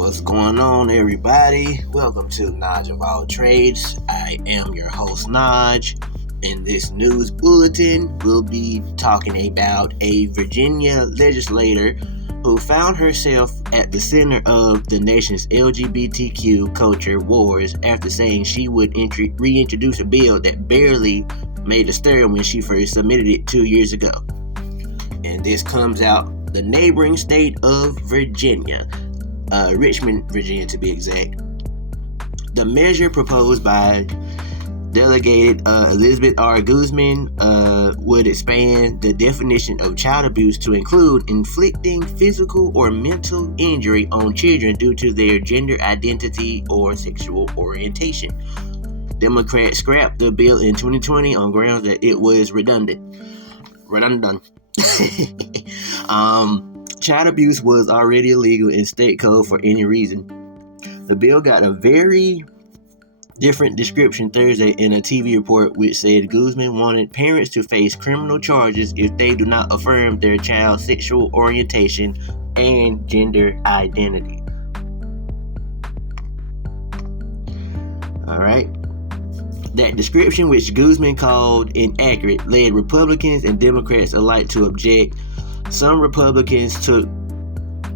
What's going on, everybody? Welcome to Naj of All Trades. I am your host, Naj. In this news bulletin, we'll be talking about a Virginia legislator who found herself at the center of the nation's LGBTQ culture wars after saying she would reintroduce a bill that barely made a stir when she first submitted it 2 years ago. And this comes out the neighboring state of Virginia. Richmond, Virginia to be exact. The measure proposed by Delegate Elizabeth R. Guzman would expand the definition of child abuse to include inflicting physical or mental injury on children due to their gender identity or sexual orientation. Democrats scrapped the bill in 2020 on grounds that it was redundant. Child abuse was already illegal in state code for any reason. The bill got a very different description Thursday in a TV report which said Guzman wanted parents to face criminal charges if they do not affirm their child's sexual orientation and gender identity. Alright. That description, which Guzman called inaccurate, led Republicans and Democrats alike to object. Some Republicans took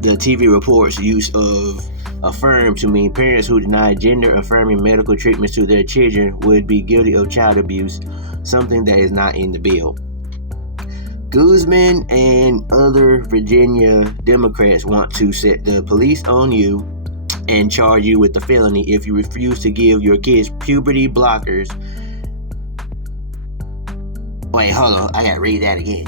the TV report's use of Affirm to mean parents who deny gender-affirming medical treatments to their children would be guilty of child abuse, something that is not in the bill. Guzman and other Virginia Democrats want to set the police on you and charge you with a felony if you refuse to give your kids puberty blockers. Wait, hold on. I gotta read that again.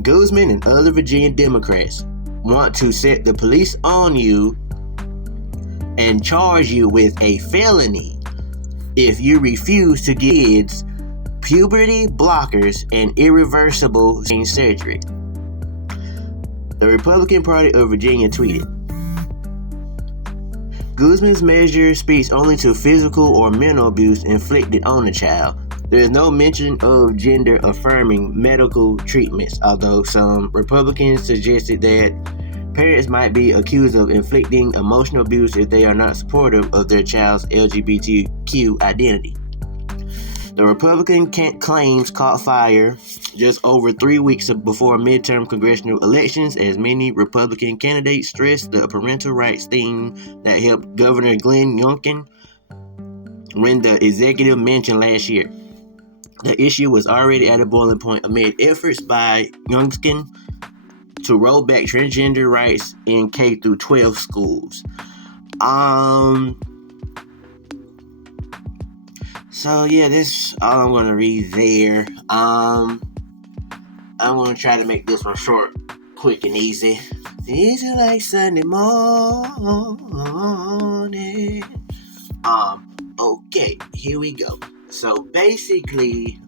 Guzman and other Virginia Democrats want to set the police on you and charge you with a felony if you refuse to give kids puberty blockers and irreversible surgery. The Republican Party of Virginia tweeted, Guzman's measure speaks only to physical or mental abuse inflicted on the child. There is no mention of gender-affirming medical treatments, although some Republicans suggested that parents might be accused of inflicting emotional abuse if they are not supportive of their child's LGBTQ identity. The Republican claims caught fire just over 3 weeks before midterm congressional elections, as many Republican candidates stressed the parental rights theme that helped Governor Glenn Youngkin win the executive mansion last year. The issue was already at a boiling point amid efforts by Youngkin to roll back transgender rights in K-12 schools. So yeah, that's all I'm going to read there. I'm going to try to make this one short, quick, and easy. Easy like Sunday morning. Okay, here we go. So basically,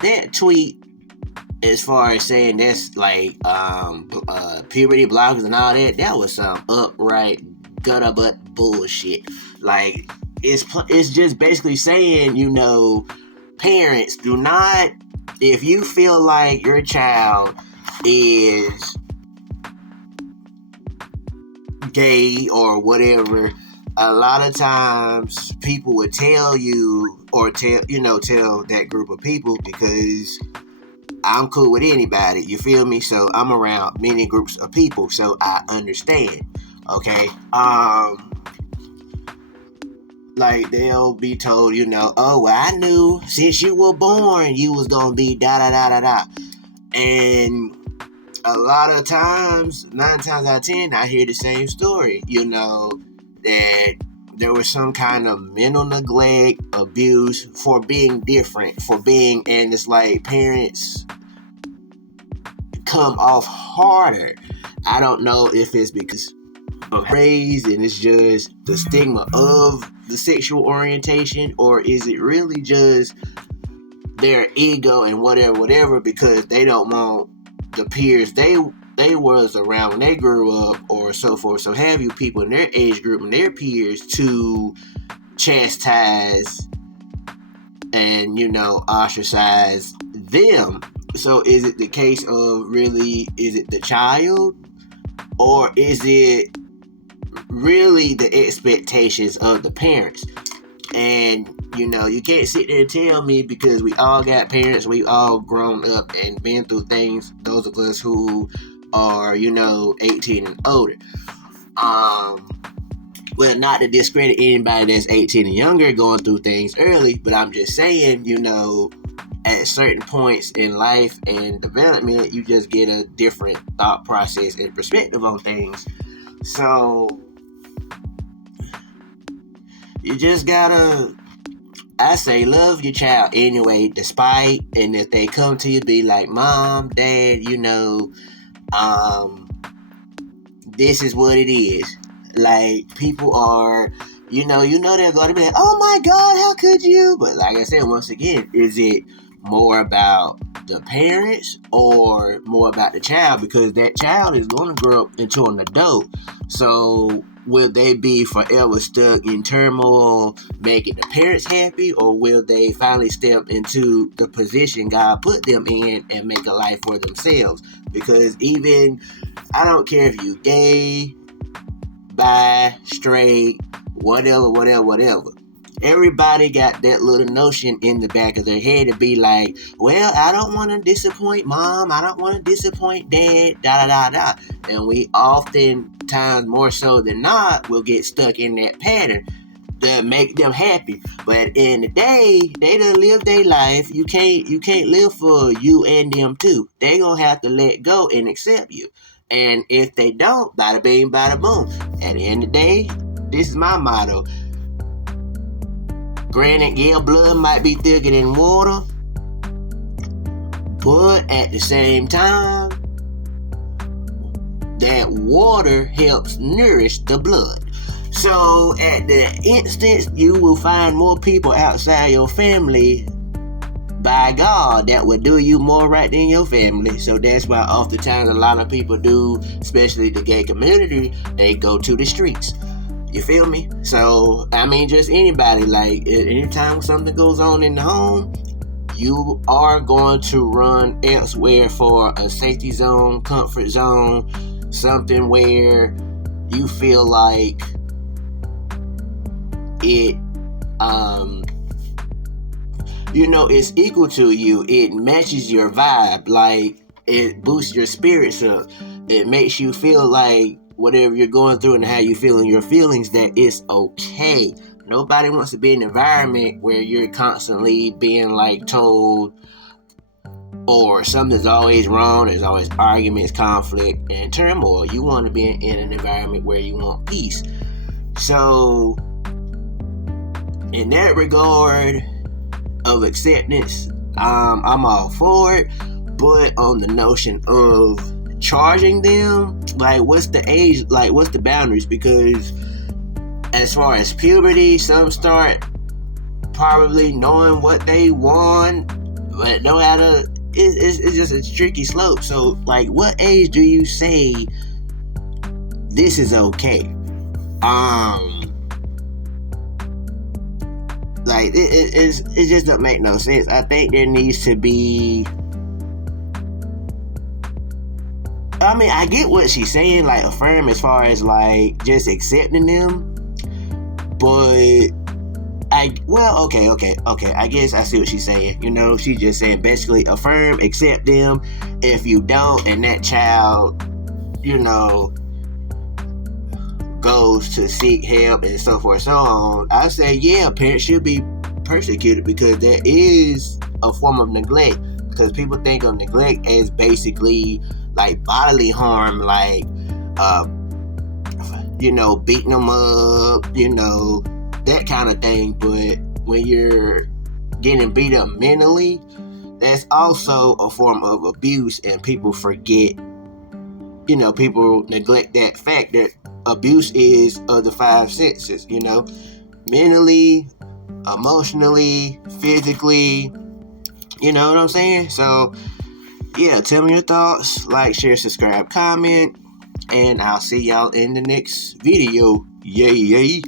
that tweet, as far as saying that's like puberty blockers and all that, that was some upright gutter butt bullshit. Like it's just basically saying, parents, do not, if you feel like your child is gay or whatever, a lot of times people would tell you or tell that group of people, because I'm cool with anybody, you feel me? So I'm around many groups of people, so I understand. Okay. Like they'll be told, oh, well, I knew since you were born you was gonna be da da da da da. And a lot of times, 9 times out of 10, I hear the same story, that there was some kind of mental neglect, abuse for being different, and it's like parents come off harder. I don't know if it's because of race and it's just the stigma of the sexual orientation, or is it really just their ego and whatever, because they don't want the peers they was around when they grew up or so forth, so have you, people in their age group and their peers to chastise and ostracize them. So is it the case of really, is it the child Or is it really the expectations of the parents? And you can't sit there and tell me, because we all got parents, we all grown up and been through things, those of us who are 18 and older. Well, not to discredit anybody that's 18 and younger going through things early, but I'm just saying, at certain points in life and development, you just get a different thought process and perspective on things. So you just gotta, I say, love your child anyway, despite, and if they come to you, be like, Mom, Dad, this is what it is. Like, people are, they're going to be like, oh my God, how could you? But like I said, once again, is it more about the parents or more about the child? Because that child is going to grow up into an adult. So will they be forever stuck in turmoil, making the parents happy, or will they finally step into the position God put them in and make a life for themselves? Because even, I don't care if you gay, bi, straight, whatever. Everybody got that little notion in the back of their head to be like, well, I don't want to disappoint Mom, I don't want to disappoint Dad, da. And we oftentimes, more so than not, will get stuck in that pattern that make them happy. But at the end of the day, they done live their life. You can't live for you and them too. They gonna have to let go and accept you. And if they don't, bada bing, bada boom. At the end of the day, this is my motto. Granted, yeah, blood might be thicker than water, but at the same time, that water helps nourish the blood. So at the instance, you will find more people outside your family, by God, that would do you more right than your family. So that's why oftentimes a lot of people do, especially the gay community, they go to the streets. You feel me? So, I mean, just anybody, like, anytime something goes on in the home, you are going to run elsewhere for a safety zone, comfort zone, something where you feel like it, it's equal to you. It matches your vibe. Like, it boosts your spirits up. It makes you feel like whatever you're going through and how you feel in your feelings, that it's okay. Nobody wants to be in an environment where you're constantly being like told, or something's always wrong, there's always arguments, conflict, and turmoil. You want to be in an environment where you want peace. So in that regard of acceptance, I'm all for it. But on the notion of charging them, like, what's the age, like, what's the boundaries? Because as far as puberty, some start probably knowing what they want, but know how to, it's just a tricky slope. So, like, what age do you say this is okay? Like, it just doesn't make no sense. I think there needs to be, I mean, I get what she's saying, like, Affirm, as far as, like, just accepting them. But, okay. I guess I see what she's saying. She's just saying, basically, Affirm, accept them. If you don't, and that child, goes to seek help and so forth and so on, I say, yeah, parents should be persecuted, because there is a form of neglect. Because people think of neglect as basically like bodily harm, like beating them up, that kind of thing. But when you're getting beat up mentally, that's also a form of abuse, and people forget, people neglect that fact that abuse is of the five senses, mentally, emotionally, physically, you know what I'm saying? So, yeah, tell me your thoughts, like, share, subscribe, comment, and I'll see y'all in the next video. Yay.